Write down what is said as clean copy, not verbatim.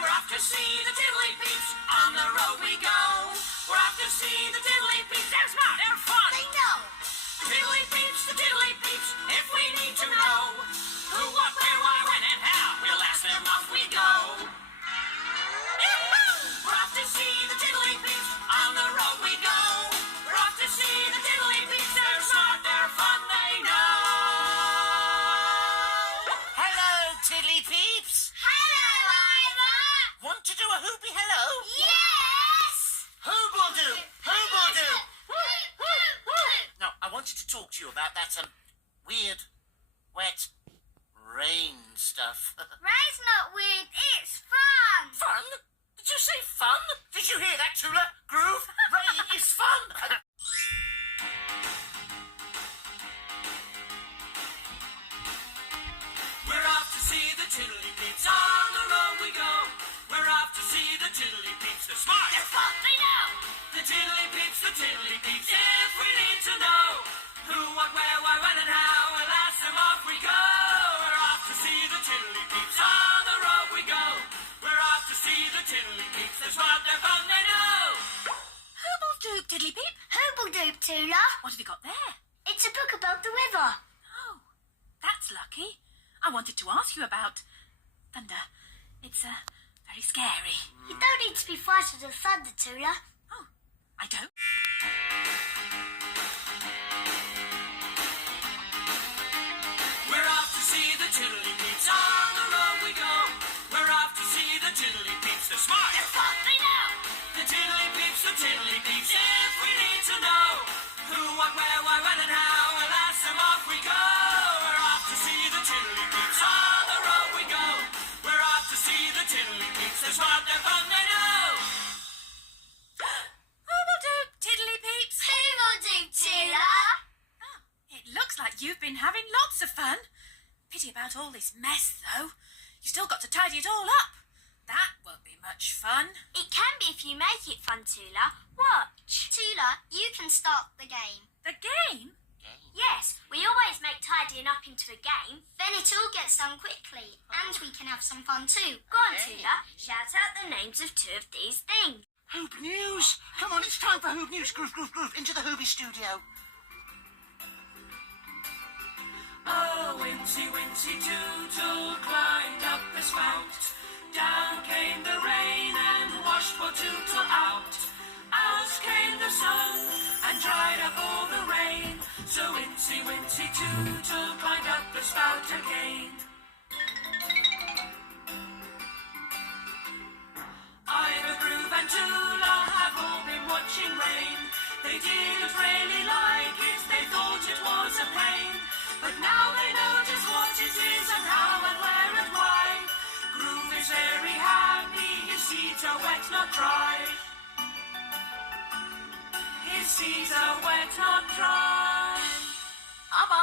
We're off to see the Tiddly Peeps. On the road we go. We're off to see the Tiddly Peeps. They're smart, they're fun. They know. Tiddly Peeps, the Tiddly Peeps. If we need to know who, what, where, why, when, and how, we'll ask them. Off we go. Yahoo! We're off to see the Tiddly Peeps. On the road we go. We're off to see the Tiddly Peeps. They're smart, they're fun, they know. Hello, Tiddly Peeps. Hello, Ivor. Want to do a hoopy hello? Yes. Hooble do. Hooble do. Now, I wanted to talk to you about that weird, wet, rain stuff. Rain's not weird. It's fun. Fun? Did you say fun? Did you hear that, Tula? Groove? Rain is fun. We're off to see the Tiddly Peeps. On the road we go. We're off to see the Tiddly Peeps. They're smart, they're fun, they know. The Tiddly Peeps, the Tiddly Peeps. If we need to know who, what, where, why, when, and how, we'll ask them. Off we go. We're off to see the Tiddly Peeps. On the road we go. We're off to see the Tiddly Peeps. They're smart, they're fun, they know. Hoobledoop, Tiddly Peep. Hoobledoop, Tula. What have you got there? It's a book about the river. Oh, that's lucky. I wanted to ask you about thunder. It's very scary. You don't need to be frightened of thunder, Tula. Oh, I don't. We're off to see the Tiddly Peeps. On the road we go. We're off to see the Tiddly Peeps. They're smart, they're fun, they know. The Tiddly Peeps, the Tiddly Peeps. If we need to know who, what, where, why, when, and how, we'll ask them. Off we go. We're off to see the Tiddly Peeps. On the road we go. We're off to see the Tiddly Peeps. They're smart, they're fun, they know. Hoobledoop, Tiddly Peeps. Hoobledoop, Tula. Oh, it looks like you've been having lots of fun. Pity about all this mess, though. You still got to tidy it all up. That won't be much fun. It can be if you make it fun, Tula. Watch. Tula, you can start the game. The game? Yes, we always make tidying up into a game. Then it all gets done quickly. And we can have some fun too. Go on, Tula. Shout out the names of two of these things. Hoop News. Come on, it's time for Hoop News. Groove, groove, groove. Into the Hooby studio. Oh, Wincy, Wincy Tootle climbed up the spout. Down came the rain and washed poor Tootle out. Out came the sun and dried up all the rain. So Wincy, Wincy Tootle climbed up the spout again. Ivor, Groove and Tula have all been watching rain. They didn't really like it, they thought it was a pain. But now they know just what it is and how and where and why. Groove is very happy, his seeds are wet, not dry. His seeds are wet, not dry. Abba.